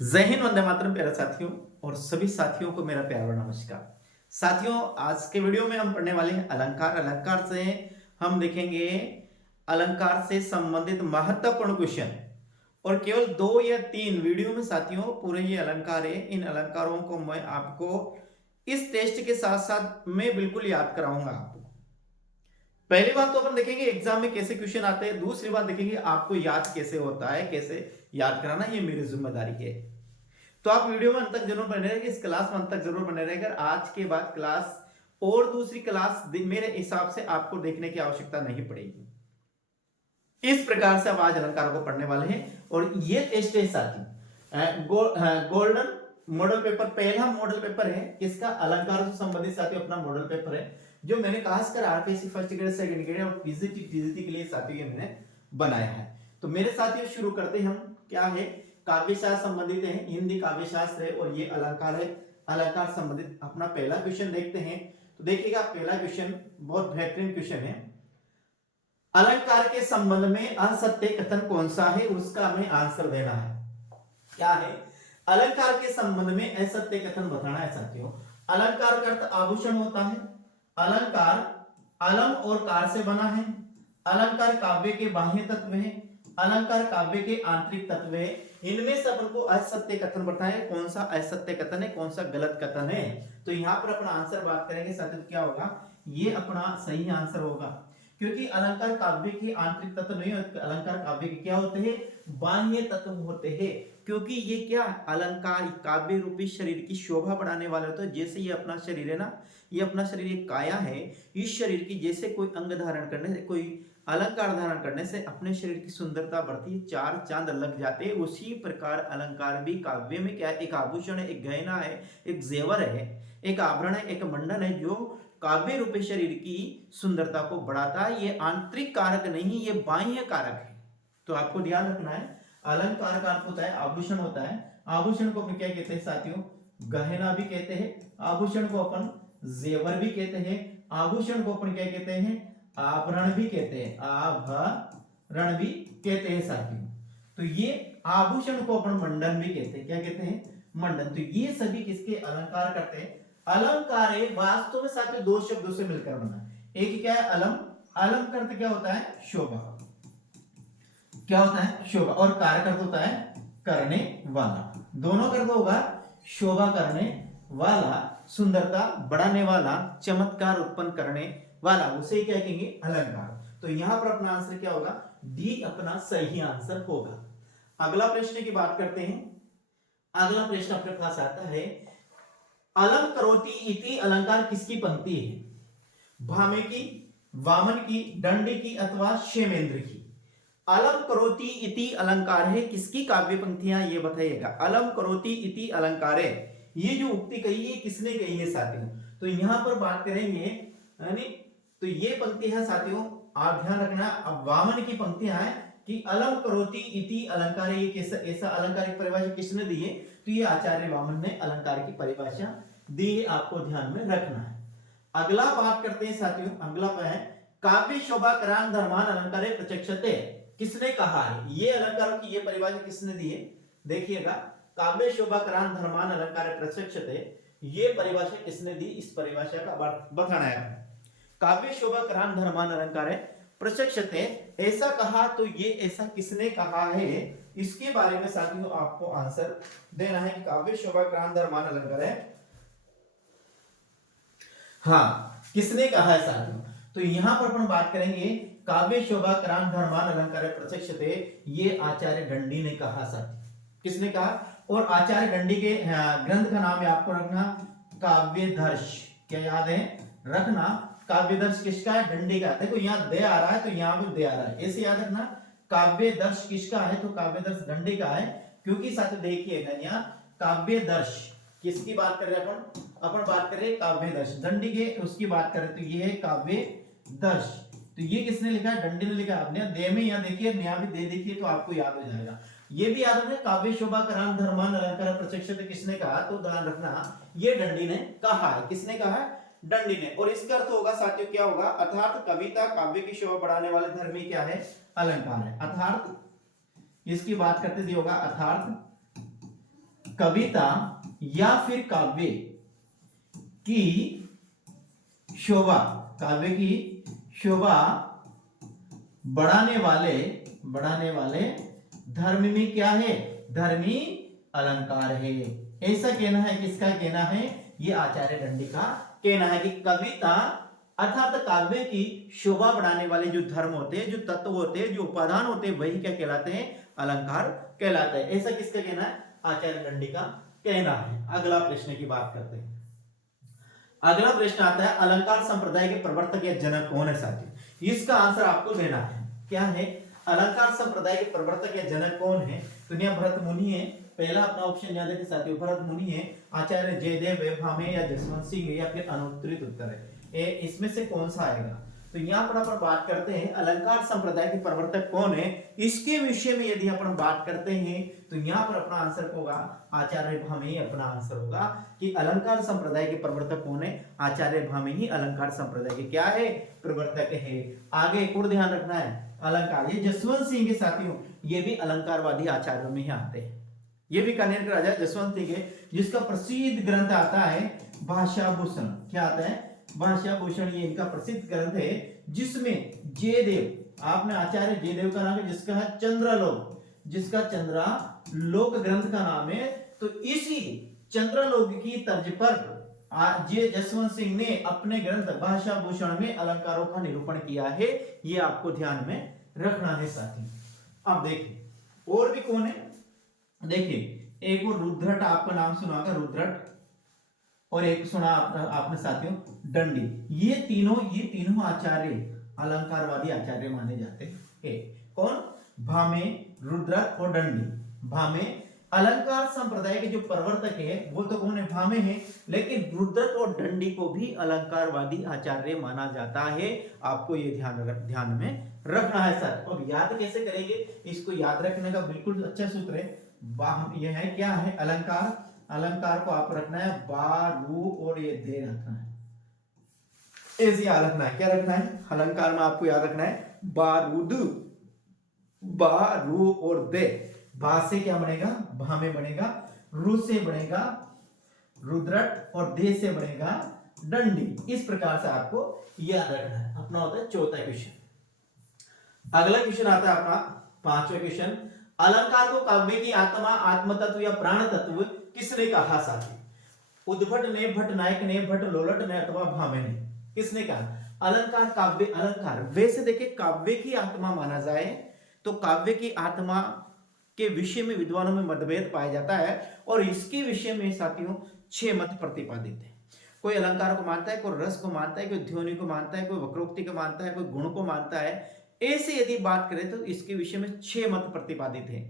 जय हिंद, वंदे मातरम प्यारे साथियों। और सभी साथियों को मेरा प्यार और नमस्कार। साथियों, आज के वीडियो में हम पढ़ने वाले हैं अलंकार। अलंकार से हम देखेंगे अलंकार से संबंधित महत्वपूर्ण क्वेश्चन। और केवल 2 या 3 वीडियो में साथियों पूरे ये अलंकार है। इन अलंकारों को मैं आपको इस टेस्ट के साथ साथ मैं बिल्कुल याद कराऊंगा आपको। पहली बात तो अपन देखेंगे एग्जाम में कैसे क्वेश्चन आते हैं। दूसरी बात देखेंगे आपको याद कैसे होता है, कैसे याद कराना, ये मेरी जिम्मेदारी है। तो आप वीडियो में अंत तक जरूर बने रहेंगे, इस क्लास में अंत तक जरूर बने रहेंगे। आज के बाद क्लास और दूसरी क्लास मेरे हिसाब से आपको देखने की आवश्यकता नहीं पड़ेगी। इस प्रकार से अब आज अलंकारों को पढ़ने वाले हैं। और ये टेस्ट है साथी गोल्डन मॉडल पेपर, पहला मॉडल पेपर है किसका, अलंकारों से संबंधित साथियों अपना मॉडल पेपर है, जो मैंने खासकर RPSC first grade, second grade और पीजीटी के लिए साथियों मैंने बनाया है। तो मेरे साथियों शुरू करते हैं हम। क्या है, काव्य शास्त्र संबंधित है, हिंदी काव्य शास्त्र है और ये अलंकार है। अलंकार संबंधित अपना पहला क्वेश्चन देखते हैं। तो देखिएगा पहला क्वेश्चन बहुत बेहतरीन क्वेश्चन है। अलंकार के संबंध में असत्य कथन कौन सा है, उसका हमें आंसर देना है। क्या है, अलंकार के संबंध में असत्य कथन बताना है साथियों। अलंकार का अर्थ आभूषण होता है। अलंकार अलम और कार से बना है। अलंकार काव्य के बाह्य तत्व है। अलंकार काव्य के आंतरिक तत्व है। इनमें से अपन को असत्य कथन बताना है, कौन सा असत्य कथन है, कौन सा गलत कथन है। तो यहां पर अपना आंसर बात करेंगे साथियों, क्या होगा, ये अपना सही आंसर होगा। क्योंकि अलंकार काव्य के आंतरिक तत्व नहीं होते, अलंकार काव्य के क्या होते हैं, बाह्य तत्व होते हैं। क्योंकि ये क्या, अलंकार काव्य रूपी शरीर की शोभा बढ़ाने वाले होते हैं। जैसे ये अपना शरीर है ना, ये अपना शरीर एक काया है। इस शरीर की जैसे कोई अंग धारण करने से, कोई अलंकार धारण करने से अपने शरीर की सुंदरता बढ़ती है, 4 चांद लग जाते हैं। उसी प्रकार अलंकार भी काव्य में क्या है, एक आभूषण है, एक गहना है, एक जेवर है, एक आभरण है, एक मंडल है, जो काव्य रूपी शरीर की सुंदरता को बढ़ाता है। ये आंतरिक कारक नहीं, ये बाह्य कारक है। तो आपको ध्यान रखना है, अलंकार का अर्थ होता है आभूषण होता है। आभूषण को अपन क्या कहते हैं साथियों, गहना भी कहते हैं। आभूषण को अपन जेवर भी कहते हैं। आभूषण को अपन क्या कहते हैं, आभरण भी कहते हैं, आभरण भी कहते हैं साथियों। तो ये आभूषण को अपन मंडन भी कहते हैं, क्या कहते हैं, मंडन। तो ये सभी किसके अलंकार करते हैं। अलंकार है वास्तव में साथियों 2 शब्दों से मिलकर बना है। एक क्या है, अलम। अलम का अर्थ क्या होता है, शोभा। क्या होता है, शोभा। और कारक अर्थ होता है करने वाला। दोनों का अर्थ होगा शोभा करने वाला, सुंदरता बढ़ाने वाला, चमत्कार उत्पन्न करने वाला, उसे क्या कहेंगे, अलंकार। तो यहां पर अपना आंसर क्या होगा, डी अपना सही आंसर होगा। अगला प्रश्न की बात करते हैं। अगला प्रश्न अपने पास आता है, अलम करोति इति अलंकार किसकी पंक्ति है, भामे की, वामन की, दंडी की अथवा क्षेमेंद्र की। अलम करोति इति अलंकार है, किसकी काव्य पंक्तियां ये बताइएगा। अलम करोति इति अलंकार है, ये जो उक्ति कही है किसने कही है साथियों। तो यहां पर बात करेंगे यानी, तो ये पंक्ति है साथियों, आप ध्यान रखना। अब वामन की पंक्तियां है कि अलम करोति इति अलंकार, ये कैसा ऐसा अलंकार की परिभाषा किसने दी है, तो ये आचार्य वामन ने अलंकार की परिभाषा दी है, आपको ध्यान में रखना है। अगला बात करते हैं साथियों, अगला है काव्य शोभा करान धर्मान अलंकार प्रत्यक्षते, किसने कहा है, ये अलंकारों की ये परिभाषा किसने दी है। देखिएगा, काव्य शोभा करान धर्मान अलंकार प्रत्यक्षते, ये परिभाषा किसने दी, इस परिभाषा का अर्थ बताना है। काव्य शोभा करान धर्मान अलंकार प्रत्यक्षते, ऐसा कहा तो ये ऐसा किसने कहा है, इसके बारे में साथियों आपको आंसर देना है कि काव्य शोभा करान धर्मान अलंकार है, हाँ किसने कहा है साथियों। तो यहां पर अपन बात करेंगे काव्य शोभा करान धर्मान अलंकार प्रत्यक्षते, ये आचार्य दंडी ने कहा साथी, किसने कहा। और आचार्य दंडी के ग्रंथ का नाम है, आपको रखना काव्यदर्श, क्या याद है रखना, काव्यदर्श किसका है, दंडी का। देखो यहाँ दे आ रहा है तो यहाँ भी दे आ रहा है, ऐसे याद रखना। काव्यदर्श किसका है, तो काव्यदर्श दंडी का है। क्योंकि साथ देखिएगा यहाँ काव्यदर्श किसकी बात कर रहे हैं अपन बात कर रहे हैं काव्यदर्श, दंडी के उसकी बात करें तो ये है काव्यदर्श। तो ये किसने लिखा है, दंडी ने लिखा। आपने दे में यहाँ देखिए, यहाँ भी दे देखिए तो आपको याद हो जाएगा। ये भी याद रखना, काव्य शोभा करान धर्मान अलंकार प्रत्यक्षते किसने कहा, तो ध्यान रखना ये दंडी ने कहा है। किसने कहा है, दंडी ने। और इसका अर्थ होगा साथियों क्या होगा, अर्थात कविता काव्य की शोभा बढ़ाने वाले धर्मी क्या है, अलंकार है। अर्थात इसकी बात करते दी होगा, अर्थात कविता या फिर काव्य की शोभा, काव्य की शोभा बढ़ाने वाले धर्म में क्या है, धर्मी अलंकार है। ऐसा कहना है, किसका कहना है, ये आचार्य दंडी का कहना है कि कविता अर्थात काव्य की शोभा बढ़ाने वाले जो धर्म होते हैं, जो तत्व होते हैं, जो उपादान होते हैं, वही क्या कहलाते हैं, अलंकार कहलाता है। ऐसा किसका कहना है, आचार्य दंडी का कहना है। अगला प्रश्न की बात करते हैं। अगला प्रश्न आता है, अलंकार संप्रदाय के प्रवर्तक या जनक कौन है साथियों? इसका आंसर आपको देना है। क्या है, अलंकार संप्रदाय के प्रवर्तक या जनक कौन है? तो यहाँ भरत मुनि है, पहला अपना ऑप्शन याद रखें साथियों, भरत मुनि है, आचार्य जयदेव, भामे या जसवंत सिंह है, या फिर अनुत्तरित उत्तर है। इसमें से कौन सा आएगा? तो यहाँ पर अपन बात करते हैं अलंकार संप्रदाय के प्रवर्तक कौन है, इसके विषय में यदि अपन बात करते हैं तो यहाँ पर अपना आंसर होगा आचार्य भामे। अपना आंसर होगा कि अलंकार संप्रदाय के प्रवर्तक कौन है, आचार्य भामे ही अलंकार संप्रदाय के क्या है, प्रवर्तक है। आगे एक और ध्यान रखना है, अलंकार ये जसवंत सिंह के साथियों, ये भी अलंकारवादी आचार्यों में ही आते हैं। ये भी कन्या के राजा जसवंत सिंह है, जिसका प्रसिद्ध ग्रंथ आता है भाषा भूषण। क्या आता है, भाषा भूषण, ये इनका प्रसिद्ध ग्रंथ है, जिसमें जयदेव, आपने आचार्य जयदेव का नाम है, जिसका है चंद्रलोक, जिसका चंद्रलोक ग्रंथ का नाम है। तो इसी चंद्रलोक की तर्ज पर जे जसवंत सिंह ने अपने ग्रंथ भाषा भूषण में अलंकारों का निरूपण किया है। ये आपको ध्यान में रखना है साथी। अब देखिए और भी कौन है, देखिए एक और रुद्रट, आपका नाम सुना होगा रुद्रट, और एक सुना आपने साथियों दंडी। ये तीनों आचार्य अलंकारवादी आचार्य माने जाते हैं। कौन, भामे, रुद्रट और दंडी। भामे अलंकार संप्रदाय के जो प्रवर्तक है वो तो कौन है, भामे है, लेकिन रुद्रट और दंडी को भी अलंकारवादी आचार्य माना जाता है। आपको ये ध्यान में रखना है सर। अब याद कैसे करेंगे, इसको याद रखने का बिल्कुल अच्छा सूत्र है, यह है क्या है, अलंकार, अलंकार को आप रखना है बा, रू और ये दे रखना है, ऐसे याद रखना है। क्या रखना है, अलंकार में आपको याद रखना है बा, रू, दू, बा, रू और दे। बा से क्या बनेगा, भामे बनेगा, रू से बनेगा रुद्रट और दे से बनेगा दंडी। इस प्रकार से आपको याद रखना है। अपना होता है चौथा क्वेश्चन। अगला क्वेश्चन आता है अपना पांचवा क्वेश्चन, अलंकार को काव्य की आत्मा, आत्म तत्व या प्राण तत्व किसने कहा साथी? उद्भट ने, भट्ट नायक ने, भट्ट लोलट ने अथवा भामे ने, किसने कहा? अलंकार काव्य, अलंकार वैसे देखिए काव्य की आत्मा माना जाए तो काव्य की आत्मा के विषय में विद्वानों में मतभेद पाया जाता है, और इसके विषय में साथियों 6 मत प्रतिपादित है। कोई अलंकार को मानता है, कोई रस को मानता है, कोई ध्वनि को मानता है, कोई वक्रोक्ति को मानता है, कोई गुण को मानता है। ऐसे यदि बात करें तो इसके विषय में 6 मत प्रतिपादित है,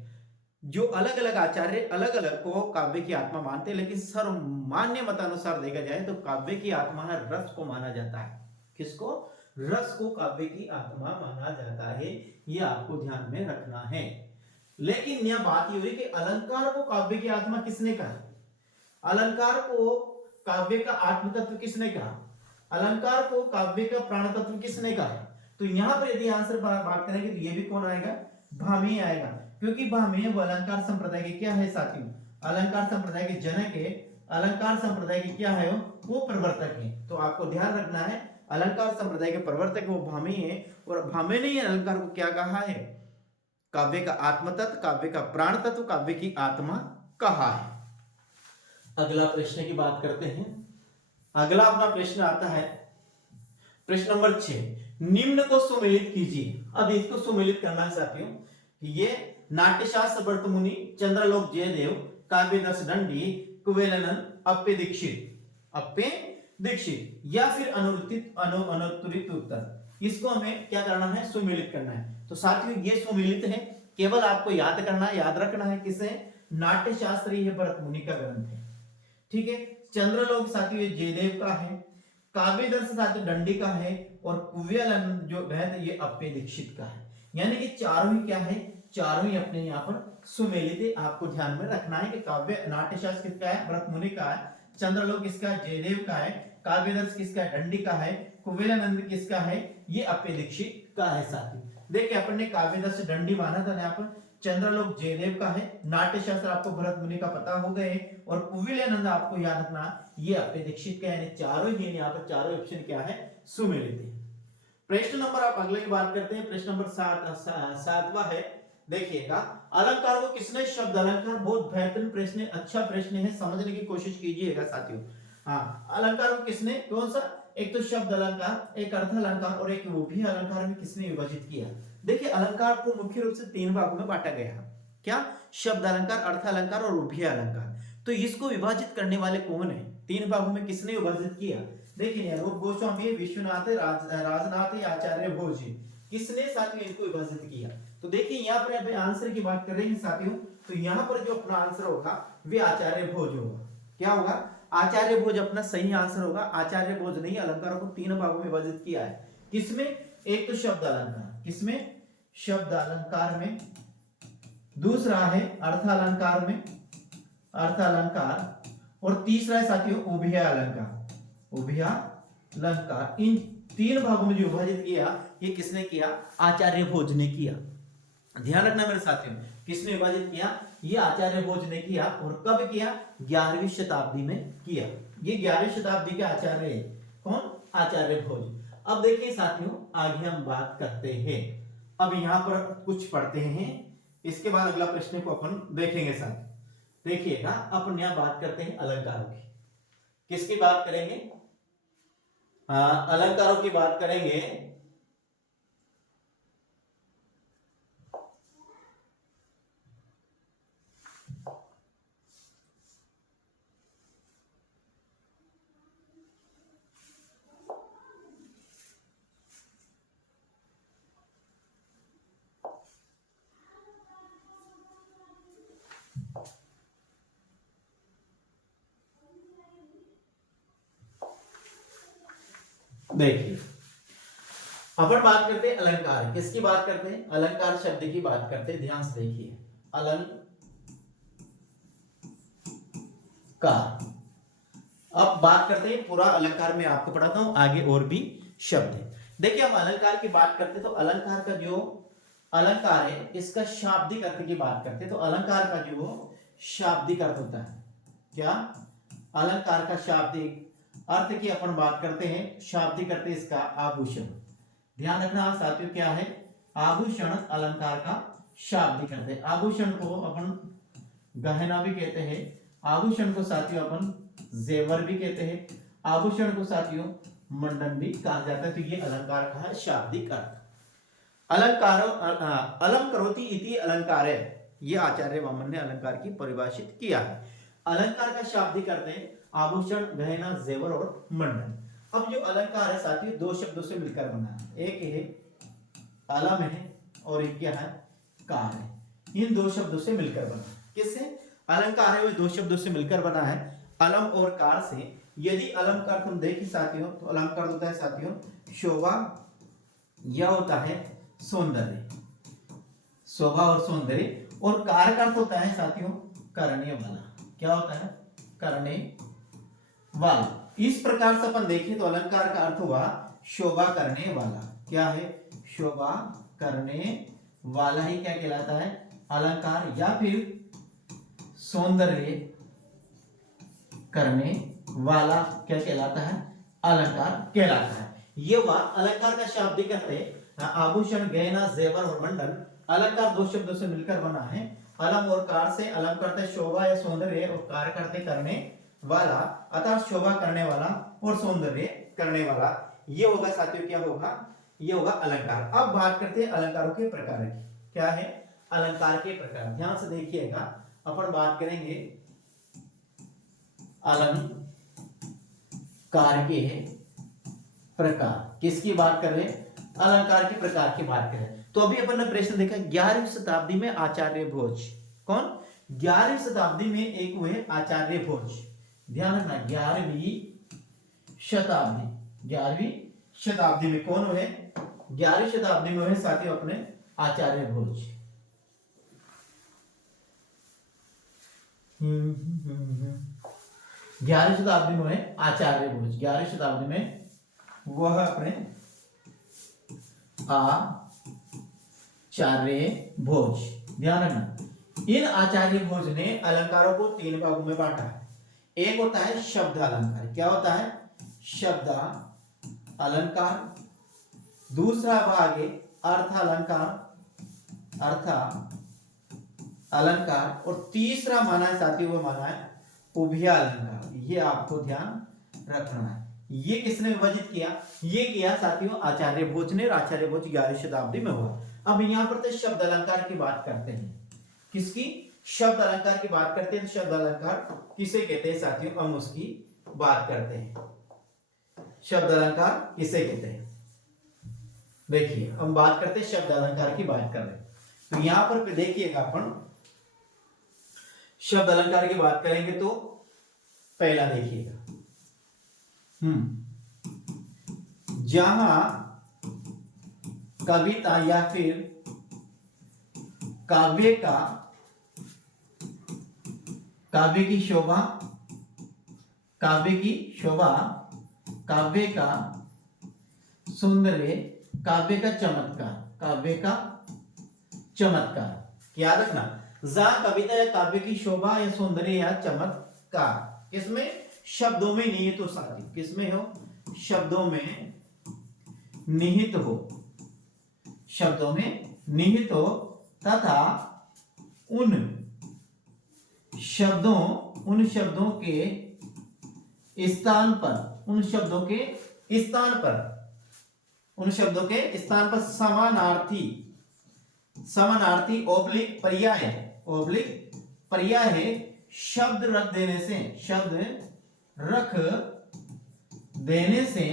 जो अलग अलग आचार्य अलग अलग को काव्य की आत्मा मानते हैं। लेकिन सर्वमान्य मतानुसार देखा जाए तो काव्य की आत्मा रस को माना जाता है। किसको? रस को काव्य की आत्मा माना जाता है। यह आपको ध्यान में रखना है। लेकिन यह बात ये हो रही कि अलंकार को काव्य की आत्मा किसने कहा? अलंकार को काव्य का आत्म तत्व किसने कहा? अलंकार को काव्य का प्राण तत्व किसने कहा? तो यहां पर यदि आंसर बात करेंगे तो ये भी कौन आएगा? भामी आएगा, क्योंकि भामी वो अलंकार संप्रदाय के क्या है साथियों? अलंकार संप्रदाय के जनक है। अलंकार संप्रदाय के क्या है? वो प्रवर्तक है। तो आपको ध्यान रखना है अलंकार संप्रदाय के प्रवर्तक वो भामी है, और भामी ने अलंकार को क्या कहा है? काव्य का आत्म तत्व, काव्य का प्राण तत्व, काव्य की आत्मा कहा है। अगला प्रश्न की बात करते हैं। अगला अपना प्रश्न आता है प्रश्न नंबर 6, निम्न को सुमेलित कीजिए। अब इसको सुमेलित करना है साथियों। ये नाट्यशास्त्र भरत मुनि, चंद्रलोक जयदेव, काव्यदर्श दंडी, कुवेलानंद, अप्पे दीक्षित या फिर अनुत्तरित उत्तर, इसको हमें क्या करना है? सुमेलित करना है। तो साथियों ये सुमेलित है, केवल आपको याद करना है, याद रखना है किसे? नाट्यशास्त्र ये भरत मुनि का ग्रंथ है, ठीक है। चंद्रलोक साथियों ये जयदेव का है, काव्यदर्श साथियों दंडी का है, और कुव्यानंद जो है ये अप्पे दीक्षित का है। यानी कि चारों ही क्या है? चारों ही अपने यहाँ पर सुमेलित है। आपको ध्यान में रखना है कि काव्य नाट्यशास्त्र किसका है? भरत मुनि का है। चंद्रलोक किसका है? जयदेव का है। काव्यदर्श किसका है? दंडी का है। कुवेलानंद किसका है? ये अप्पे दीक्षित का है साथी। देखिए अपन ने काव्यदर्श दंडी माना था यहाँ पर, चंद्रलोक जयदेव का है, नाट्य शास्त्र आपको भरत मुनि का पता हो गए, और कुविलयानंद आपको याद रखना ये आपके दीक्षित का, यानी चारों ही यहाँ पर चारों ऑप्शन क्या है सुमेलित है। प्रश्न नंबर आप अगले की बात करते हैं, प्रश्न नंबर 7वां है, देखिएगा अलंकार को किसने, शब्द अलंकार, बहुत बेहतरीन प्रश्न है, अच्छा प्रश्न है, समझने की कोशिश कीजिएगा साथियों। हाँ, अलंकार को किसने, कौन सा, एक तो शब्द अलंकार, एक अर्थ अलंकार और एक रूपी अलंकार में किसने विभाजित किया। देखिए अलंकार को मुख्य रूप से 3 भागों में बांटा गया है, क्या, शब्द अलंकार, अर्थ अलंकार और रूपी अलंकार। तो इसको विभाजित करने वाले कौन है, 3 भागों में किसने विभाजित किया। देखिए रूप गोस्वामी, विश्वनाथ, राजनाथ, आचार्य भोज, किसने साथियों इनको विभाजित किया। तो देखिए यहाँ पर अभी आंसर की बात कर रहे हैं साथियों, तो यहाँ पर जो अपना आंसर होगा वे आचार्य भोज होगा। क्या होगा, आचार्य भोज अपना सही आंसर होगा। आचार्य भोज ने अलंकारों को 3 भागों में विभाजित किया है, किसमें, एक तो शब्द अलंकार, किसमें, शब्द अलंकार में, दूसरा है अर्थ अलंकार में, अर्थ अलंकार, और तीसरा है साथियों उभय अलंकार, उभय अलंकार। इन 3 भागों में जो विभाजित किया ये किसने किया, आचार्य भोज ने किया। ध्यान रखना मेरे साथियों, किसने विभाजित किया, ये आचार्य भोज ने किया, और कब किया, 11वीं शताब्दी में किया। ये 11वीं शताब्दी के आचार्य है, कौन, आचार्य भोज। अब देखिए साथियों आगे हम बात करते हैं, अब यहाँ पर कुछ पढ़ते हैं, इसके बाद अगला प्रश्न को अपन देखेंगे साथ। देखिएगा अपन यहाँ बात करते हैं अलंकारों की, किसकी बात करेंगे, अलंकारों की बात करेंगे। देखिए अपन बात करते हैं अलंकार, किसकी बात करते हैं, अलंकार शब्द की बात करते हैं। ध्यान से देखिए अलंकार, अब बात करते हैं पूरा अलंकार में आपको पढ़ाता हूं, आगे और भी शब्द है। देखिए हम अलंकार की बात करते हैं तो अलंकार का जो अलंकार है इसका शाब्दिक अर्थ की बात करते हैं, तो अलंकार का जो शाब्दिक अर्थ होता है, क्या, अलंकार का शाब्दिक अर्थ की अपन बात करते हैं, शाब्दिक अर्थ इसका आभूषण। ध्यान रखना साथियों, क्या है, आभूषण अलंकार का शाब्दिक अर्थ है। आभूषण को अपन गहना भी कहते हैं, आभूषण को साथियों अपन जेवर भी कहते हैं, आभूषण को साथियों मंडन भी कहा जाता है। तो ये अलंकार का है शाब्दिक अर्थ। अलंकार अलम करोति इति अलंकार है, ये आचार्य वामन ने अलंकार की परिभाषित किया है। अलंकार का शाब्दिक अर्थ है आभूषण, गहना, जेवर और मंडन। अब जो अलंकार है साथियों 2 शब्दों से मिलकर बना है, एक है अलम है और एक क्या है, कार है। इन 2 शब्दों से मिलकर बना, किससे, अलंकार है वो 2 शब्दों से मिलकर बना है, अलम और कार से। यदि अलम का अर्थ हम देखें साथियों तो अलम का अर्थ होता है साथियों शोभा, यह होता है सौंदर्य, शोभा और सौंदर्य, और कार का अर्थ होता है साथियों करने वाला, क्या होता है, करने वाला। इस प्रकार से अपन देखें तो अलंकार का अर्थ हुआ शोभा करने वाला, क्या है, शोभा करने वाला ही क्या कहलाता है, अलंकार, या फिर सौंदर्य करने वाला क्या कहलाता है, अलंकार कहलाता है। ये हुआ अलंकार का शाब्दिक अर्थ है। आभूषण, गहना, जेवर और मंडन, अलंकार 2 शब्दों से मिलकर बना है। अलम और कार से, अलम करते शोभा या सौंदर्य और कार करते करने वाला, अर्थात शोभा करने वाला और सौंदर्य करने वाला, ये होगा साथियों, क्या होगा, ये होगा अलंकार। अब बात करते हैं अलंकारों के प्रकार की, क्या है, अलंकार के प्रकार। ध्यान से देखिएगा, अपन बात करेंगे अलंकार के प्रकार, किसकी बात कर रहे हैं, अलंकार के प्रकार की बात करें। तो अभी अपन ने प्रश्न देखा 11वीं शताब्दी में आचार्य भोज, कौन, 11वीं शताब्दी में एक हुए आचार्य भोज। ध्यान रखना 11वीं शताब्दी, 11वीं शताब्दी में कौन हुए, 11वीं शताब्दी में हुए साथियों अपने आचार्य भोज। 11वीं शताब्दी में हुए आचार्य भोज, 11वीं शताब्दी में वह अपने आचार्य भोज। ध्यान रखना। इन आचार्य भोज ने अलंकारों को 3 भागों में बांटा है। एक होता है शब्द अलंकार। क्या होता है? शब्द अलंकार। दूसरा भाग है अर्थ अलंकार, अर्थ अलंकार। और तीसरा माना है साथियों, वो माना है उभय अलंकार। ये आपको ध्यान रखना है। ये किसने विभाजित किया? ये किया साथियों आचार्य भोज ने। आचार्य भोज 11वीं शताब्दी में हुआ। अब यहाँ पर तो शब्द अलंकार की बात करते हैं। किसकी? शब्द अलंकार की बात करते हैं। शब्द अलंकार किसे कहते हैं साथियों? हम उसकी बात करते हैं। शब्द अलंकार किसे कहते हैं? देखिए हम बात करते हैं, शब्द अलंकार की बात कर रहे हैं। तो यहां पर देखिएगा, अपन शब्द अलंकार की बात करेंगे तो पहला देखिएगा, जहां कविता या फिर काव्य की शोभा, काव्य की शोभा, काव्य का सौंदर्य, काव्य का चमत्कार, काव्य का चमत्कार। याद रखना, जहां कविता या काव्य की शोभा या सौंदर्य या चमत्कार किसमें? शब्दों में निहित हो साथी। किसमें हो? शब्दों में निहित हो, शब्दों में निहित हो तथा उन शब्दों के स्थान पर, उन शब्दों के स्थान पर समानार्थी ओब्लिक पर्याय शब्द रख देने से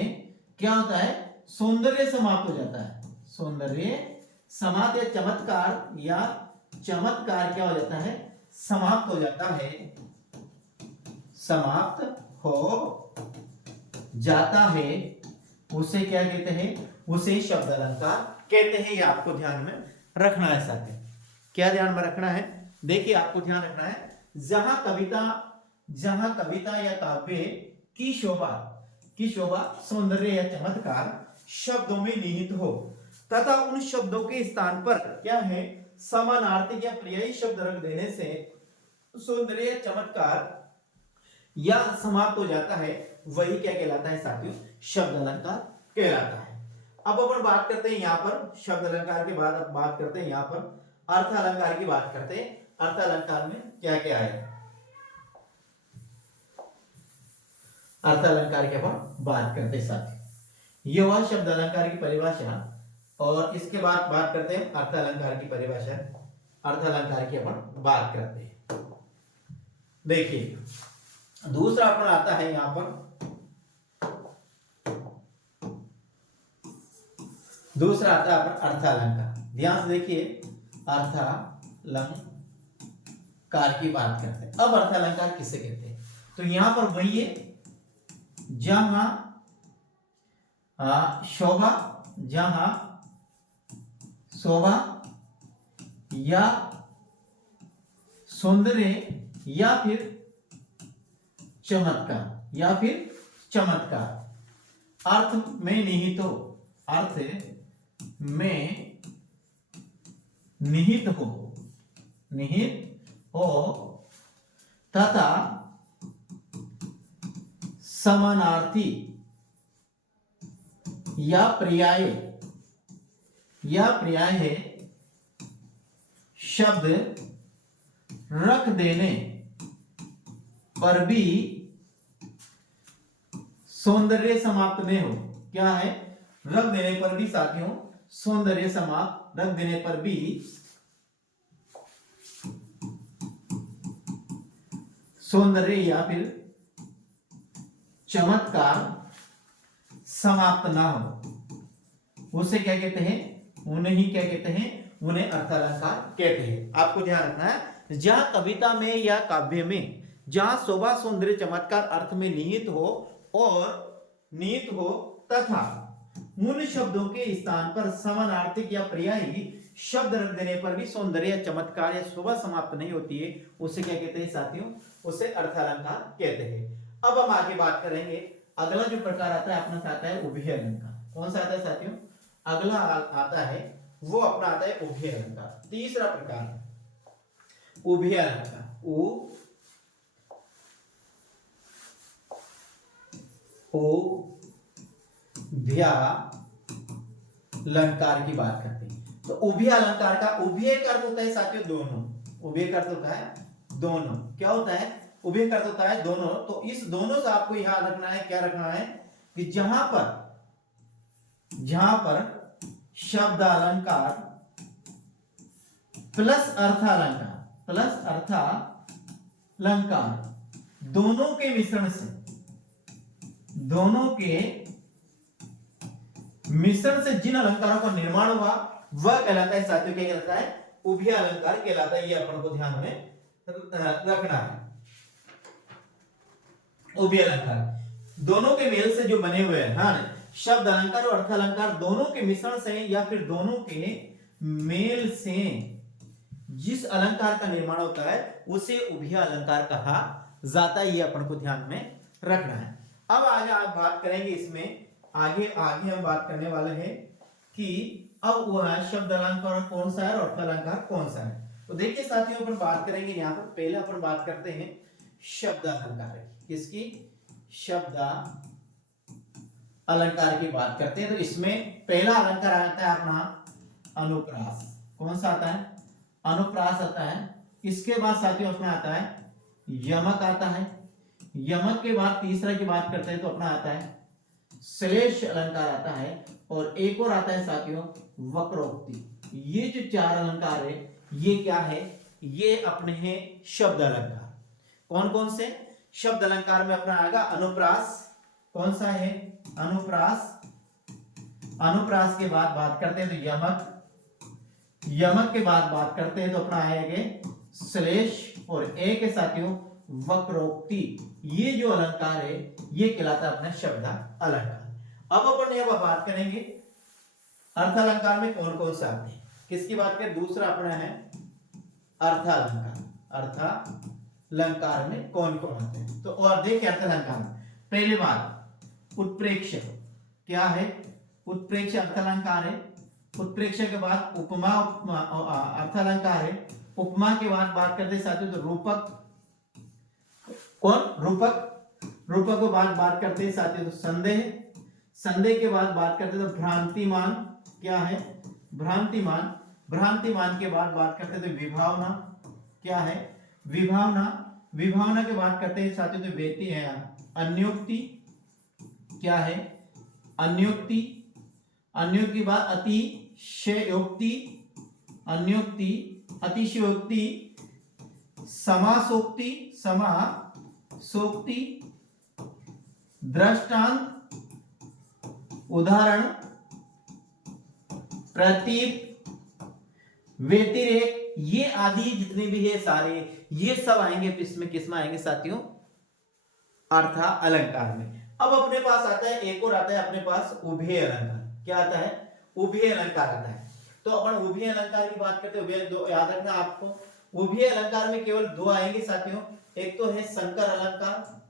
क्या होता है? सौंदर्य समाप्त हो जाता है। सौंदर्य समाप्त या चमत्कार क्या हो जाता है? समाप्त हो जाता है, समाप्त हो जाता है। उसे क्या कहते हैं? उसे शब्द अलंकार कहते हैं। ये आपको ध्यान में रखना है साथी। क्या ध्यान में रखना है? देखिए आपको ध्यान रखना है, जहां कविता या काव्य की शोभा सौंदर्य या चमत्कार शब्दों में निहित हो तथा उन शब्दों के स्थान पर क्या है? समानार्थी या पर्यायी शब्द रख देने से सौंदर्य या चमत्कार या समाप्त हो जाता है, वही क्या कहलाता है साथियों? शब्द अलंकार कहलाता है। अब अपन बात करते हैं यहां पर शब्द अलंकार के बाद, अब बात करते हैं यहां पर अर्थ अलंकार की बात करते हैं। अर्थ अलंकार में क्या क्या है? अर्थ अलंकार की अपन बात करते हैं साथी। ये हुआ शब्द अलंकार की परिभाषा। और इसके बाद बात करते हैं अर्थ अलंकार की परिभाषा। अर्थ अलंकार की अपन बात करते हैं। देखिए दूसरा अपन आता है यहां पर, दूसरा आता है अपन अर्थ अलंकार। ध्यान से देखिए, अर्थ अलंकार की बात करते हैं। अब अर्थ अलंकार किसे कहते हैं? तो यहां पर वही है जहां शोभा या सौंदर्य या फिर चमत्कार अर्थ में निहित हो, अर्थ में निहित हो तथा समानार्थी या पर्याय शब्द रख देने पर भी सौंदर्य समाप्त नहीं हो। क्या है? रख देने पर भी साथियों सौंदर्य समाप्त, रख देने पर भी सौंदर्य या फिर चमत्कार समाप्त ना हो, उसे क्या कहते हैं? उन्हें ही क्या कहते हैं? उन्हें अर्थ अलंकार कहते हैं। आपको ध्यान रखना है, जहां कविता में या काव्य में जहां शोभा सौंदर्य चमत्कार अर्थ में निहित हो तथा उन शब्दों के स्थान पर समानार्थिक या पर्यायी शब्द रख देने पर भी सौंदर्य या चमत्कार या शोभा समाप्त नहीं होती है, उसे क्या कहते हैं साथियों? उसे अर्थ अलंकार कहते हैं। अब हम आगे बात करेंगे। अगला जो प्रकार आता है अपना आता है उभय अलंकार। कौन सा आता है साथियों? अगला आता है वो अपना आता है उभय अलंकार। तीसरा प्रकार उभय अलंकार, उभय अलंकार की बात करते हैं। तो उभय अलंकार का उभय का अर्थ होता है साथियों दोनों, उभय का अर्थ होता है दोनों। क्या होता है? उभय का अर्थ होता है दोनों। तो इस दोनों से आपको याद रखना है, क्या रखना है कि जहां पर शब्द अलंकार प्लस अर्थालंकार दोनों के मिश्रण से जिन अलंकारों का निर्माण हुआ वह कहलाता है साथियों, क्या कहलाता है? उभय अलंकार कहलाता है। ये अपन को ध्यान में रखना है। उभय अलंकार दोनों के मेल से जो बने हुए हैं, हाँ, शब्द अलंकार और अर्थ अलंकार दोनों के मिश्रण से या फिर दोनों के मेल से जिस अलंकार का निर्माण होता है उसे उभय अलंकार कहा जाता है। ये अपन को ध्यान में रखना है। अब आगे आप बात करेंगे इसमें, आगे हम बात करने वाले हैं कि अब वह शब्द अलंकार कौन सा है और अर्थ अलंकार कौन सा है। तो देखिए साथियों, अपन बात करेंगे यहाँ पर, पहले अपन बात करते हैं शब्द अलंकार की। किसकी? शब्द अलंकार की बात करते हैं। तो इसमें पहला अलंकार आता है अपना अनुप्रास। कौन सा आता है? अनुप्रास आता है। इसके बाद साथियों अपना आता है यमक आता है। यमक के बाद तीसरा की बात करते हैं तो अपना आता है श्लेष अलंकार आता है, और एक और आता है साथियों वक्रोक्ति। ये जो चार अलंकार है ये क्या है? ये अपने हैं शब्द अलंकार। कौन कौन से? शब्द अलंकार में अपना आएगा अनुप्रास। कौन सा है? अनुप्रास। अनुप्रास के बाद बात करते हैं तो यमक। यमक के बाद बात करते हैं तो अपना आएगा श्लेष, और एक है साथियों वक्रोक्ति। ये जो अलंकार है ये कहलाता है अपना शब्द अलंकार। अब अपन यह बात करेंगे अर्थ अलंकार में कौन कौन सा आते हैं। किसकी बात करें? दूसरा अपना है अर्थ अलंकार। अर्थ अलंकार में कौन कौन आते हैं? तो और देखिए अर्थ अलंकार में पहली बात उत्प्रेक्ष। क्या है? उत्प्रेक्ष अर्थ अलंकार है। उत्प्रेक्ष के बाद उपमा अर्थ अलंकार है। उपमा के बाद बात करते साथियों तो रूपक। कौन? रूपक। रूपक के बाद बात करते हैं साथियों तो संदेह। संदेह के बाद बात करते तो भ्रांतिमान। क्या है? भ्रांतिमान। भ्रांतिमान के बाद बात करते तो विभावना। क्या है? विभावना। विभावना के बाद करते हैं साथियों तो बेटी है अन्योक्ति। क्या है? अन्योक्ति। अन्योक्ति के बाद अतिशयोक्ति। अन्योक्ति, अतिशयोक्ति, समासोक्ति। समासोक्ति, दृष्टांत, उदाहरण, प्रतीक, व्यतिरेक, ये आदि जितने भी है सारे ये सब आएंगे इसमें। किसमें आएंगे साथियों? अर्थ अलंकार में। अब अपने पास आता है एक और आता है अपने पास उभय अलंकार। क्या आता है? उभय अलंकार आता है। तो अपन उभय अलंकार की बात करते हैं। दो याद रखना आपको, उभय अलंकार में केवल दो आएंगे साथियों। एक तो है संकर अलंकार।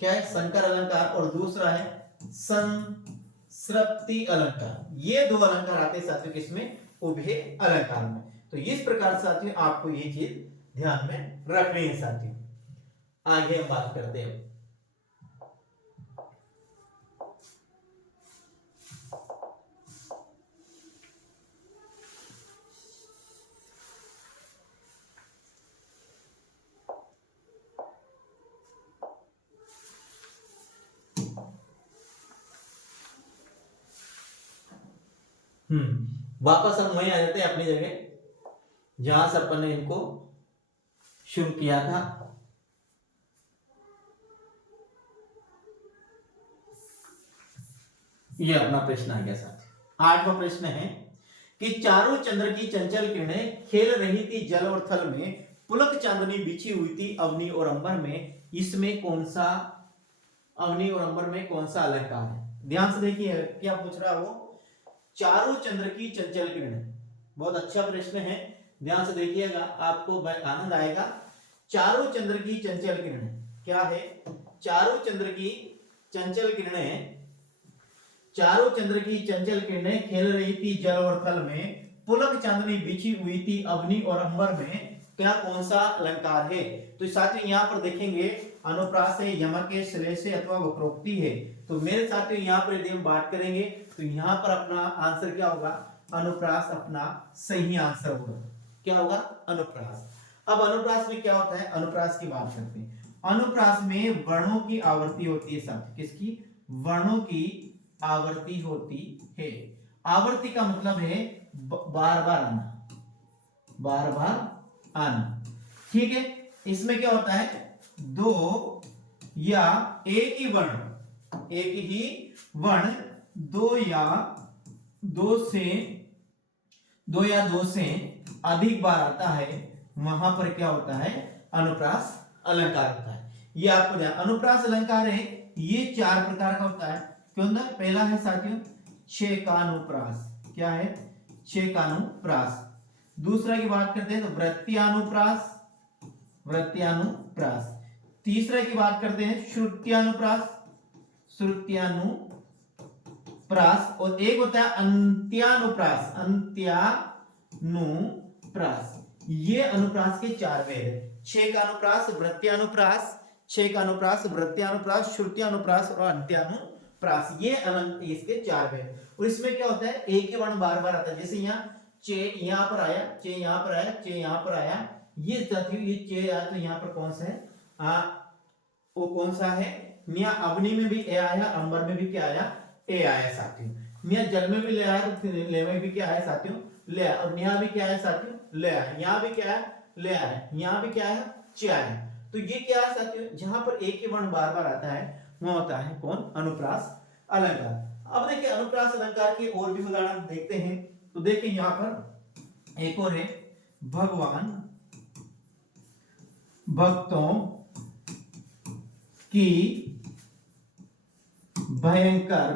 क्या है? संकर अलंकार। और दूसरा है संस्कृति अलंकार। ये दो अलंकार आते हैं साथियों किसमें? उभय अलंकार में। तो इस प्रकार साथियों आपको ये चीज ध्यान में रखनी है साथियों। आगे हम बात करते हैं। वापस हम वहीं आ जाते हैं अपनी जगह जहां से अपन ने इनको शुरू किया था। ये अपना प्रश्न आ गया साथ। आठवां प्रश्न है कि चारों चंद्र की चंचल किरणें खेल रही थी जल और थल में, पुलक चांदनी बिछी हुई थी अवनी और अंबर में, इसमें कौन सा अवनी और अंबर में कौन सा अलंकार है? ध्यान से देखिए क्या पूछ रहा है वो। चारों चंद्र की चंचल किरणें, बहुत अच्छा प्रश्न है, ध्यान से देखिएगा आपको आनंद आएगा। चारों चंद्र की चंचल किरणें क्या है? चारों चंद्र की चंचल किरणें, चारों चंद्र की चंचल किरणें खेल रही थी जल और थल में, पुलक चांदनी बिछी हुई थी अवनी और अंबर में, क्या कौन सा अलंकार है। तो साथियों यहाँ पर देखेंगे अनुप्रास है, यमक है, श्लेष है अथवा वक्रोक्ति है। तो मेरे साथियों यहाँ पर यदि हम बात करेंगे तो यहाँ पर अपना आंसर क्या होगा, अनुप्रास अपना सही आंसर होगा। क्या होगा, अनुप्रास। अब अनुप्रास में क्या होता है, अनुप्रास की बात करते हैं। अनुप्रास में वर्णों की आवर्ती होती है साथियों, किसकी, वर्णों की आवर्ती होती है। आवर्ती का मतलब है बार बार आना, बार बार आना, ठीक है। इसमें क्या होता है, दो या एक ही वर्ण, एक ही वर्ण दो या दो से अधिक बार आता है, वहां पर क्या होता है, अनुप्रास अलंकार होता है। ये आपको ध्यान, अनुप्रास अलंकार है ये 4 प्रकार का होता है। क्यों ना, पहला है साथियों छेकानुप्रास, क्या है, छेकानुप्रास। दूसरा की बात करते हैं तो वृत्त्यानुप्रास, वृत्त्यानुप्रास। तीसरा की बात करते हैं श्रुत्यानुप्रास, श्रुत्यानुप्रास। और एक होता है अंत्यानुप्रास, अंत्यानुप्रास। ये अनुप्रास के 4 भेद है, छेकानुप्रास, वृत्त्यानुप्रास, छेकानुप्रास, वृत्त्यानुप्रास, श्रुत्यानुप्रास और अंत्यानुप्रास। ये इसके 4 भेद। और इसमें क्या होता है, एक ही वर्ण बार बार आता है। जैसे यहाँ चे यहाँ पर आया, चे यहाँ पर आया, चे यहाँ पर आया, ये साथियों ये चे आया तो यहाँ पर कौन सा है, वो कौन सा है, मियां अग्नि में भी ए आया, अंबर में भी क्या आया, ए आया साथियों। मियां जल में भी ले आया तो ले में भी क्या आया साथियों, ले आया। और यहाँ भी क्या है साथियों, ले आया। यहाँ भी क्या है, ले आया। यहाँ भी क्या है, चे आया। तो ये क्या है साथियों, जहां पर एक ही वर्ण बार बार आता है वह होता है कौन, अनुप्रास अलंकार। अब देखिए अनुप्रास अलंकार के और भी उदाहरण देखते हैं। तो देखिए यहां पर एक और है, भगवान भक्तों की भयंकर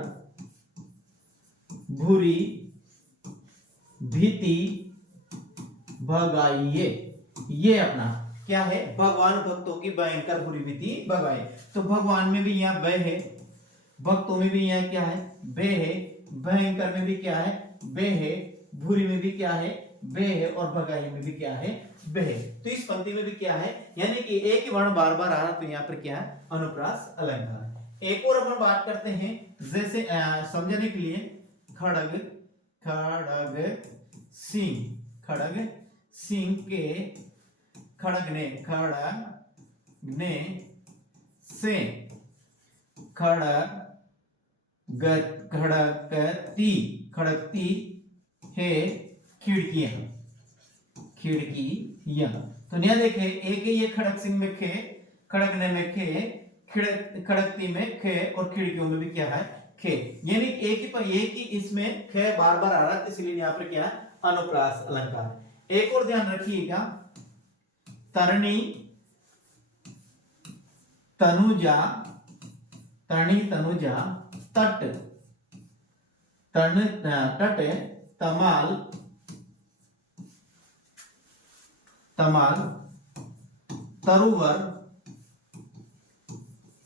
बुरी भीति भगाइए। ये अपना क्या है, भगवान भक्तों की भयंकर बुरी भीति भगाए। तो भगवान में भी यहाँ भय है, भक्तों में भी यहाँ क्या है, भय है, भयंकर में भी क्या है, भय है, बुरी में भी क्या है, भय है, और भगाई में भी क्या है, भय है। तो इस पंक्ति में भी क्या है, यानी कि एक ही वर्ण बार बार आ रहा, तो यहाँ पर क्या है, अनुप्रास अलंकार। एक और अपन बात करते हैं, जैसे समझने के लिए खड़ग, खड़ग सिंह, खड़ग सिंह के खड़गने, खड़गने से खड़ग खड़कती, खड़कती है खिड़कियां, खिड़कियां। तो यहाँ देखे एक ही ये खड़क सिंह में खे, खड़कने में खे, खड़कती में खे, और खिड़कियों में भी क्या है, खे। यानी एक ही पर एक ही इसमें खे बार बार आ रहा है, इसलिए यहाँ पर क्या है, अनुप्रास अलंकार। एक और ध्यान रखिएगा, तरणी तनुजा, तरणी तनुजा तट, तट तमाल, तमाल तरुवर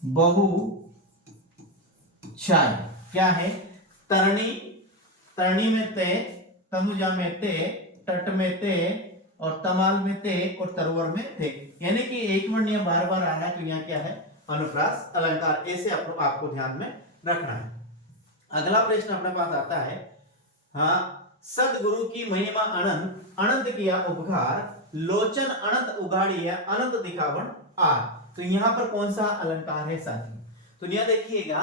बहु चाय। क्या है, तरणी, तरणी में ते, तनुजा में ते, तट में ते, और तमाल में ते, और तरुवर में थे। यानी कि एक वर्ण यह बार बार आना है, तो यहाँ क्या है, अनुप्रास अलंकार। ऐसे आपको ध्यान में रखना है। अगला प्रश्न अपने पास आता है, हाँ, सदगुरु की महिमा अनंत, अनंत किया उपकार, लोचन अनंत उगाड़िया, अनंत दिखावन आर। तो यहाँ पर कौन सा अलंकार है साथियों, तो यहाँ देखिएगा,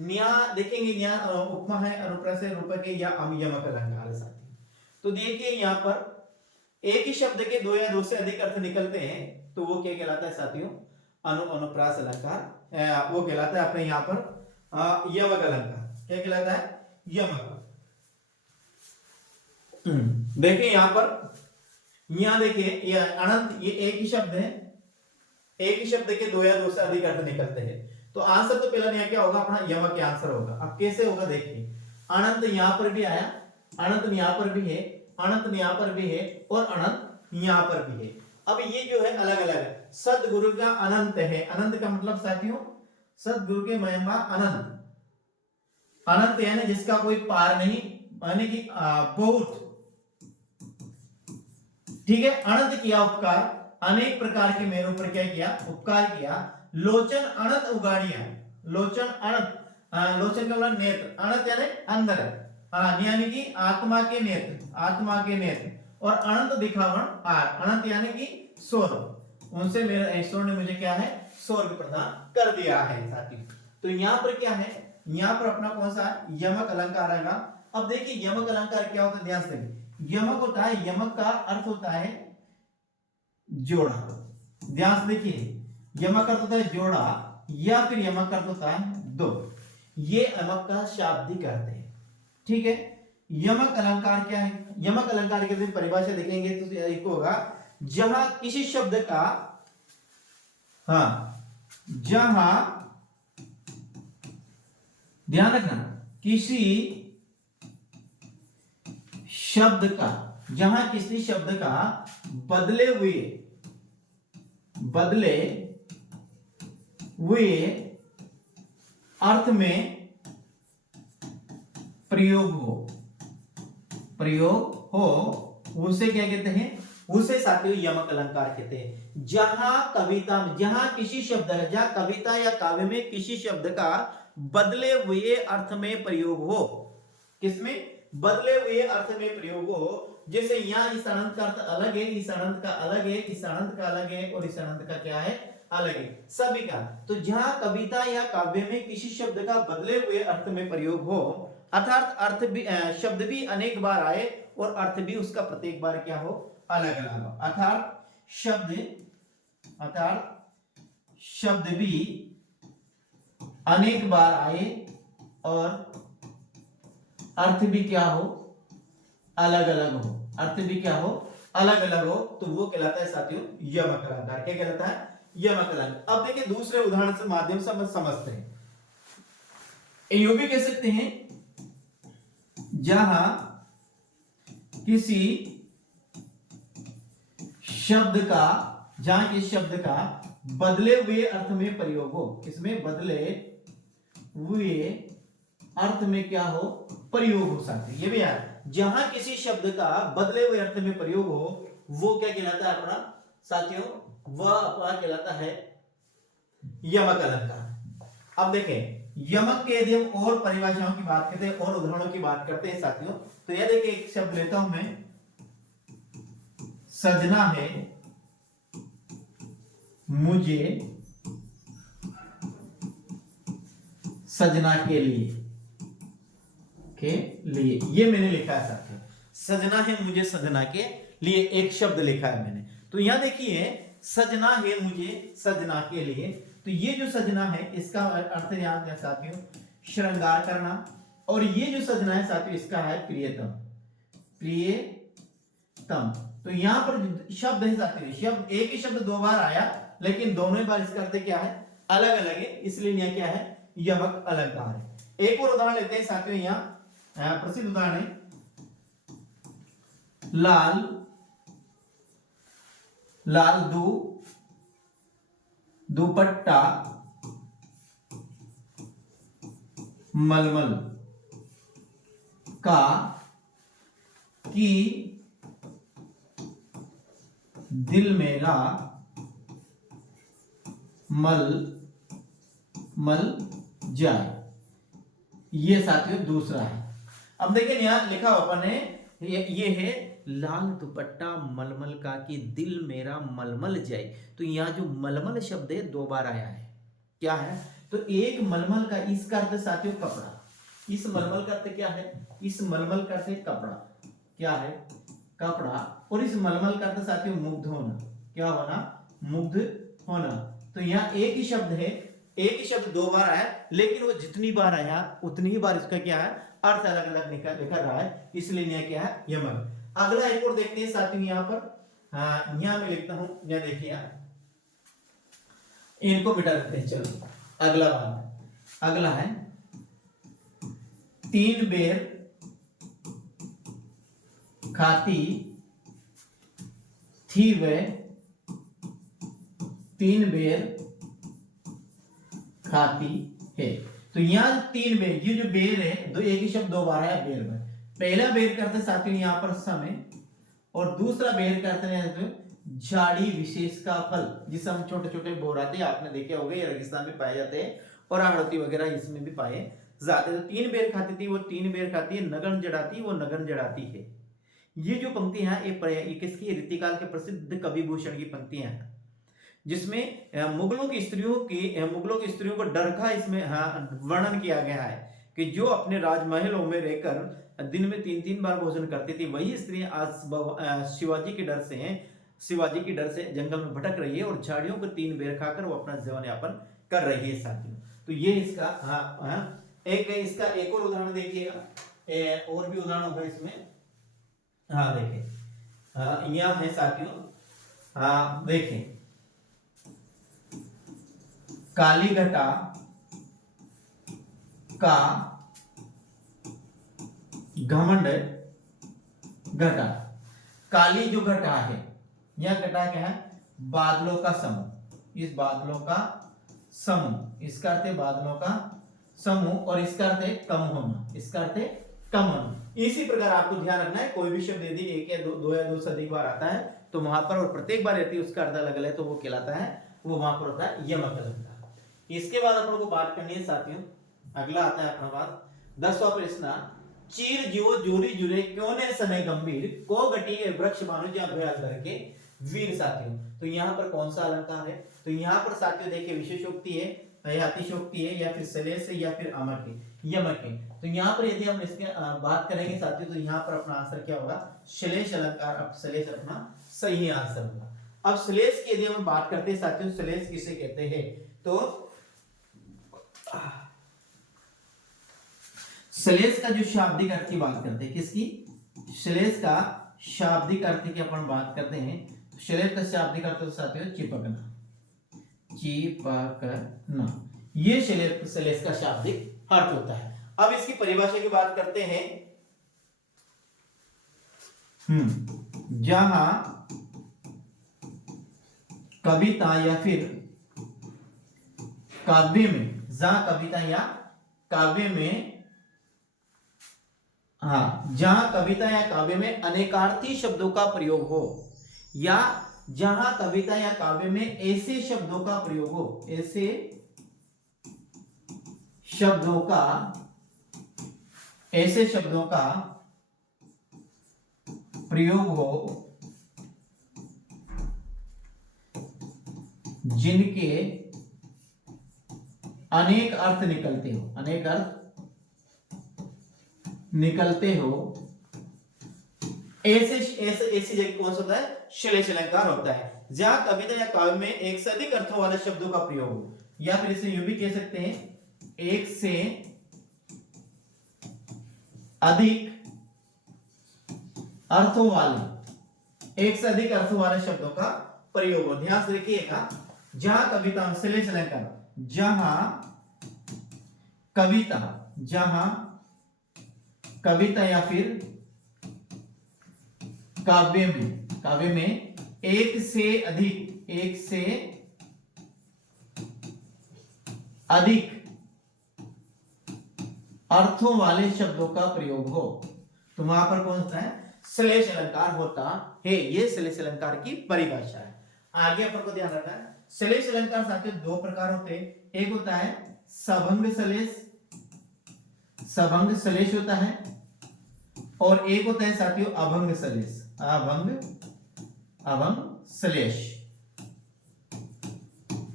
यहाँ देखेंगे, यहाँ उपमा है, अनुप्रास है, रूपक है, या यमक अलंकार है साथियों। तो देखिए यहाँ पर एक ही शब्द के दो या दो से अधिक अर्थ निकलते हैं, तो वो क्या कहलाता है साथियों, अनुप्रास अलंकार। वो कहलाता है अपने यहाँ पर यमक अलंकार। क्या कहलाता है, यमक। देखिए यहाँ पर, यहाँ देखिए ये अनंत, ये एक ही शब्द है, एक ही शब्द के दो या दो से अधिक अर्थ निकलते हैं। तो आंसर तो पहला यहाँ क्या होगा, अपना यमक के आंसर होगा। अब कैसे होगा देखिए, अनंत यहाँ पर भी आया, अनंत यहाँ पर भी है, अनंत यहाँ पर भी है, और अनंत यहाँ पर भी है। अब ये जो है अलग अलग है। सदगुरु का अनंत है, अनंत का मतलब साथियों, सदगुरु के महिमा अनंत, अनंत यानी जिसका कोई पार नहीं, यानी कि बहुत, ठीक है, अनंत किया उपकार, अनेक प्रकार के मेरे ऊपर क्या किया, उपकार किया। लोचन अनंत उगाड़िया, लोचन अनंत, लोचन का मतलब नेत्र, अनंत यानी अंदर, यानी कि आत्मा के नेत्र, आत्मा के नेत्र, और अनंत दिखावन आर, अनंत यानी कि स्वर्ग, उनसे मेरे ईश्वर ने मुझे क्या है, स्वर्ग प्रदान कर दिया है साथियों। तो यहाँ पर क्या है, यहाँ पर अपना कौन सा यमक अलंकार आएगा। अब देखिए यमक अलंकार क्या होता है, ध्यान से देखिए। यमक होता है, यमक का अर्थ होता है जोड़ा, ध्यान से देखिए। यमक अर्थ होता है जोड़ा, या फिर यमक अर्थ होता है दो, ये यमक का शाब्दिक अर्थ है। ठीक है, यमक अलंकार क्या है, यमक अलंकार की परिभाषा देखेंगे तो एक होगा, जहां किसी शब्द का, जहां, ध्यान रखना, किसी शब्द का, जहां किसी शब्द का बदले हुए अर्थ में प्रयोग हो, उसे क्या कहते हैं, उसे साथियों यमक अलंकार कहते हैं। जहां कविता में, जहां किसी शब्द है, जहां कविता या काव्य में किसी शब्द का बदले हुए अर्थ में प्रयोग हो, किसमें, बदले हुए अर्थ में प्रयोग हो। जैसे यहाँ इस अनंत का अर्थ अलग है, इस अनंत का अलग है, इस अनंत का अलग है, और इस अनंत का क्या है, अलग है, सभी का। तो जहां कविता या काव्य में किसी शब्द का बदले हुए अर्थ में प्रयोग हो, अर्थात अर्थ भी, शब्द भी अनेक बार आए और अर्थ भी उसका प्रत्येक बार क्या हो, अलग अलग हो, अर्थात शब्द भी अनेक बार आए और अर्थ भी क्या हो, अलग अलग हो, अर्थ भी क्या हो, अलग अलग हो, तो वो कहलाता है साथियों यमक अलंकार। क्या कहलाता है, यमक अलंकार। अब देखिए दूसरे उदाहरण से माध्यम से हम समझते हैं। यूं भी कह सकते हैं, जहां किसी शब्द का बदले हुए अर्थ में प्रयोग हो, किसमें, बदले हुए अर्थ में क्या हो, प्रयोग हो सकते, ये भी यार, जहां किसी शब्द का बदले हुए अर्थ में प्रयोग हो, वो क्या कहलाता है अपना साथियों, वह अपना कहलाता है यमक अलंकार। अब देखें यमक के यदि हम और परिभाषाओं की बात करते हैं और उदाहरणों की बात करते हैं साथियों, तो यह देखिए एक शब्द लेता हूं मैं, सजना है मुझे सजना के लिए, ये मैंने लिखा है साथियों, सजना है मुझे सजना के लिए, एक शब्द लिखा है मैंने। तो यहां देखिए सजना है मुझे सजना के लिए, तो ये जो सजना है इसका अर्थ याद है साथियों, श्रृंगार करना, और ये जो सजना है साथियों इसका है प्रियतम, प्रियतम। तो यहां पर शब्द है साथियों, शब्द एक ही शब्द दो बार आया, लेकिन दोनों ही बार इसका अर्थ क्या है, अलग अलग है, इसलिए यहां क्या है, यमक अलंकार है। एक और उदाहरण लेते हैं साथियों, यहां प्रसिद्ध उदाहरण है, लाल दुपट्टा मलमल का कि दिल मेरा मल जाए, ये साथियों दूसरा है। अब देखिए यहां लिखा हुआ अपन ने, ये है लाल दुपट्टा मलमल का कि दिल मेरा मलमल जाए। तो यहाँ जो मलमल शब्द है दो बार आया है, क्या है, तो एक मलमल का, इसका अर्थ साथियों कपड़ा, इस मलमल का अर्थ क्या है, इस मलमल का अर्थ है कपड़ा, क्या है, कपड़ा, और इस मलमल का अर्थ साथियों मुग्ध होना, क्या होना, मुग्ध होना। तो यहाँ एक ही शब्द है, एक ही शब्द दो बार आया, लेकिन वो जितनी बार आया उतनी ही बार इसका क्या है, अर्थ अलग अलग लिखा रहा है, इसलिए यह क्या है, यमक। अगला एक और देखते हैं साथियों, यहाँ पर यहाँ मैं लिखता हूं, यह देखिए इनको मिटा देते हैं। चलो अगला है 3 बेर खाती थी वह, 3 बेर खाती है। तो यहां 3 बेर, ये जो बेर है, दो एक ही शब्द दो बार है बेर में, पहला बेर करते साथियों यहां पर समय, और दूसरा बेर का अर्थ है झाड़ी विशेष का फल, जिसे हम छोटे छोटे बोराते आपने देखे होंगे, ये रेगिस्तान में पाए जाते हैं और आड़ती वगैरह इसमें भी पाए जाते हैं। तो 3 बेर खाती थी वो 3 बेर खाती है, नगन जड़ाती वो नगन जड़ाती है। ये जो पंक्ति है ये किसकी, रीतिकाल के प्रसिद्ध कवि भूषण की पंक्तियां हैं, जिसमें मुगलों की स्त्रियों को डर का इसमें वर्णन किया गया है कि जो अपने राजमहलों में रहकर दिन में 3-3 बार भोजन करती थी, वही स्त्री आज शिवाजी के डर से जंगल में भटक रही है और झाड़ियों को 3 बेर खाकर वो अपना जीवन यापन कर रही है साथियों। तो ये इसका एक और उदाहरण देखिएगा, और भी उदाहरण होगा इसमें। देखिए यह है साथियों, देखिए काली घटा का घमंड घटा। काली जो घटा है, यह घटा क्या है, बादलों का समूह। इस बादलों का समूह, इसका अर्थ है बादलों का समूह, और इसका अर्थ है कम होना, इसका अर्थ है कम होना। इसी प्रकार आपको ध्यान रखना है, कोई भी शब्द यदि एक या दो या दो से अधिक बार आता है तो वहां पर, और प्रत्येक बार यदि उसका अर्थ अलग अलग है तो वो कहलाता है, वो वहां पर होता है यमक अलंकार। इसके बाद अपन को बात करनी है साथियों, अगला आता है अपना बात 10वां प्रश्न, चीर जीवो जोरी जुरे क्यों ने समय गंभीर को गटी वृक्ष मानो जा भयाल करके वीर। साथियों तो यहाँ पर कौन सा अलंकार है, तो यहाँ पर साथियों देखिए विशेषोक्ति है, अतिशोक्ति है, या फिर श्लेष है, या फिर अमक है, यमक है। तो यहाँ पर यदि हम इसके बात करेंगे साथियों, तो यहाँ पर अपना आंसर क्या होगा, श्लेष अलंकार। अब श्लेष अपना सही आंसर होगा। अब श्लेष की यदि हम बात करते हैं साथियों, श्लेष किसे कहते हैं, तो श्लेष का जो शाब्दिक अर्थ की बात करते हैं, किसकी, श्लेष का शाब्दिक अर्थ की अपन बात करते हैं। श्लेष का शाब्दिक अर्थ साथियों चिपकना, चिपकना, ये श्लेष का शाब्दिक अर्थ होता है। अब इसकी परिभाषा की बात करते हैं, जहां कविता या फिर काव्य में, जहां कविता या काव्य में, जहां कविता या काव्य में अनेकार्थी शब्दों का प्रयोग हो, या जहां कविता या काव्य में ऐसे शब्दों का प्रयोग हो, ऐसे शब्दों का प्रयोग हो जिनके अनेक अर्थ निकलते हो, ऐसी जगह कौन सा होता है, श्लेष अलंकार होता है। जहां कविता या काव्य में एक से अधिक अर्थों वाले शब्दों का प्रयोग हो, या फिर इसे यूं भी कह सकते हैं, एक से अधिक अर्थों वाले शब्दों का प्रयोग हो। ध्यान से देखिएगा, जहां कविता, श्लेष अलंकार, जहां कविता या फिर काव्य में एक से अधिक अर्थों वाले शब्दों का प्रयोग हो, तो वहां पर कौन सा है, श्लेष अलंकार होता है। ये श्लेष अलंकार की परिभाषा है। आगे अपन को ध्यान रखना है, श्लेष अलंकार साथियों 2 प्रकार होते हैं। एक होता है सभंग श्लेष होता है, और एक होता है साथियों अभंग श्लेष।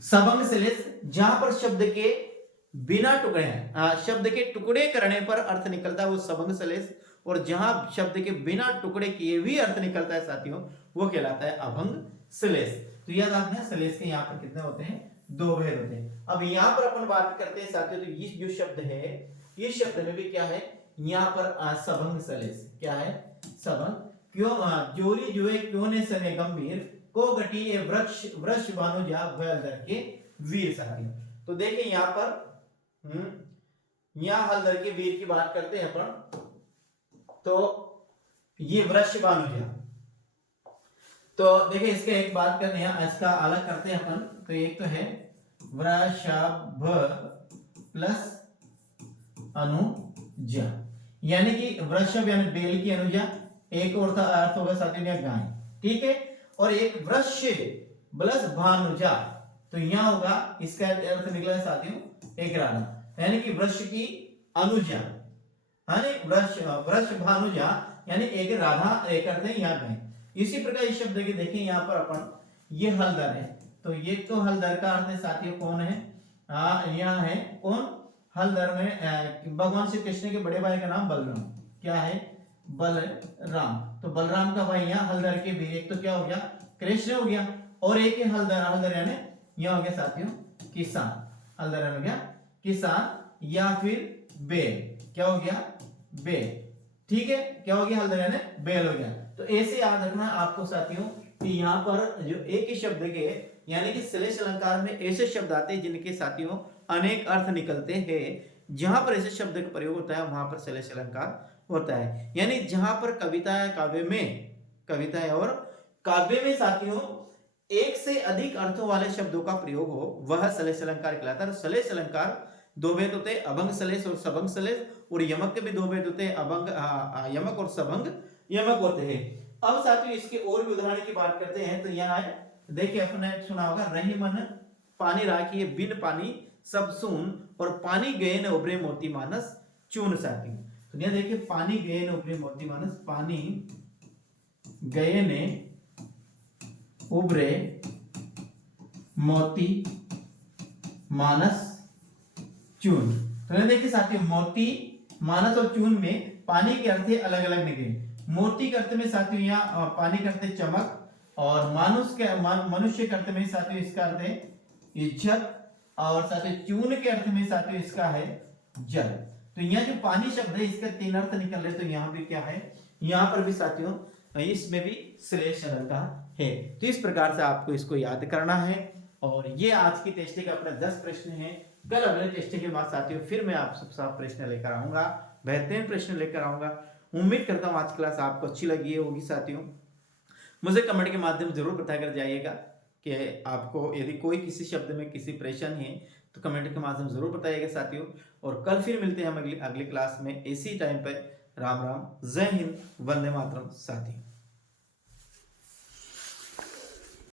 सभंग श्लेष जहां पर शब्द के बिना टुकड़े हैं, शब्द के टुकड़े करने पर अर्थ निकलता है वो सभंग श्लेष, और जहां शब्द के बिना टुकड़े किए भी अर्थ निकलता है साथियों, वो कहलाता है अभंग श्लेष। तो याद रखना, श्लेष के यहाँ पर कितने होते हैं, 2 भेद होते हैं। अब यहाँ पर अपन बात करते हैं साथियों, तो ये जो शब्द है, इस शब्द में भी क्या है, यहाँ पर सभंग श्लेष, क्या है, सभंग। क्यों जोरी जुए क्यों ने सने गंभीर को गटी ये वृक्ष बानु जा भयल दर के वीर। साथियों तो देखिए यहाँ पर यहाँ हल दर के वीर की बात करते हैं अपन, तो ये वृक्ष बानु जा, तो देखिए इसके एक बात करते हैं, इसका अलग करते हैं अपन। तो एक तो है वृषभ प्लस अनुजा, यानी कि वृषभ यानी बेल की अनुजा, एक और अर्थ होगा साथियों यहाँ गाय, ठीक है। और एक वृक्ष प्लस भानुजा, तो यहाँ होगा, इसका अर्थ निकला है साथियों एक राधा, यानी कि वृक्ष की अनुजा, वृक्ष भानुजा यानी एक राधा, एक अर्थ है यहाँ गाय। इसी प्रकार इस शब्द के देखें यहाँ पर अपन, ये हलदर है, तो ये तो हलदर का अर्थ है साथियों कौन है, यहाँ है कौन, हलदर में भगवान श्री कृष्ण के बड़े भाई का नाम बलराम, क्या है बलराम, तो बलराम का भाई यहाँ हलदर के भी, एक तो क्या हो गया कृष्ण हो गया, और एक है हलदर, हलदर यानी यहाँ हो गया साथियों किसान, हलदर हो गया किसान, या फिर बेल, क्या हो गया बेल, ठीक है, क्या हो गया हलदर यानी बेल हो गया। तो ऐसे याद रखना आपको साथियों कि यहाँ पर जो एक ही शब्द के यानी कि श्लेष अलंकार में ऐसे शब्द आते हैं जिनके साथियों अनेक अर्थ निकलते हैं, जहां पर ऐसे शब्द का प्रयोग होता है वहां पर श्लेष अलंकार होता है। यानी जहां पर कविता है काव्य में, कविता है और काव्य में साथियों एक से अधिक अर्थों वाले शब्दों का प्रयोग हो वह श्लेष अलंकार कहलाता है। श्लेष अलंकार दो भेद होते हैं, अभंग श्लेष और सबंग श्लेष, और यमक के भी दो भेद होते हैं, अभंग यमक और सबंग यमक होते हैं। अब साथियों इसके और भी उदाहरण की बात करते हैं, तो यहाँ है देखिए अपने सुना होगा, रही मन पानी राखी बिन पानी सब सुन, और पानी गए न उभरे मोती मानस चून साथियों। तो यहाँ देखिए पानी गए न उभरे मोती मानस, पानी गए ने उभरे मोती मानस चून। तो यहाँ देखिए साथियों मोती मानस और चून में पानी के अर्थ अलग अलग निकले। मोती के अर्थ में साथियों यहाँ पानी के अर्थ चमक, और मनुष्य के अर्थ में साथियों इसका अर्थ है इज्जत, और साथियों चून के अर्थ में साथियों इसका है जल। तो यहाँ जो पानी शब्द है इसका तीन अर्थ निकल रहे, तो यहाँ भी क्या है, यहाँ पर भी साथियों इसमें भी श्लेष अलंकार है। तो इस प्रकार से आपको इसको याद करना है। और ये आज की टेस्ट के अपने 10 प्रश्न हैं। कल अगले टेस्ट के बाद साथियों फिर मैं आप सबसे प्रश्न लेकर आऊंगा, बेहतरीन प्रश्न लेकर आऊंगा। उम्मीद करता हूँ आज क्लास आपको अच्छी लगी होगी साथियों। मुझे कमेंट के माध्यम से जरूर बताकर जाइएगा कि आपको यदि कोई किसी शब्द में किसी परेशानी है तो कमेंट के माध्यम से जरूर बताइएगा साथियों। और कल फिर मिलते हैं हम अगली क्लास में इसी टाइम पर। राम राम, जय हिंद, वंदे मातरम साथियों।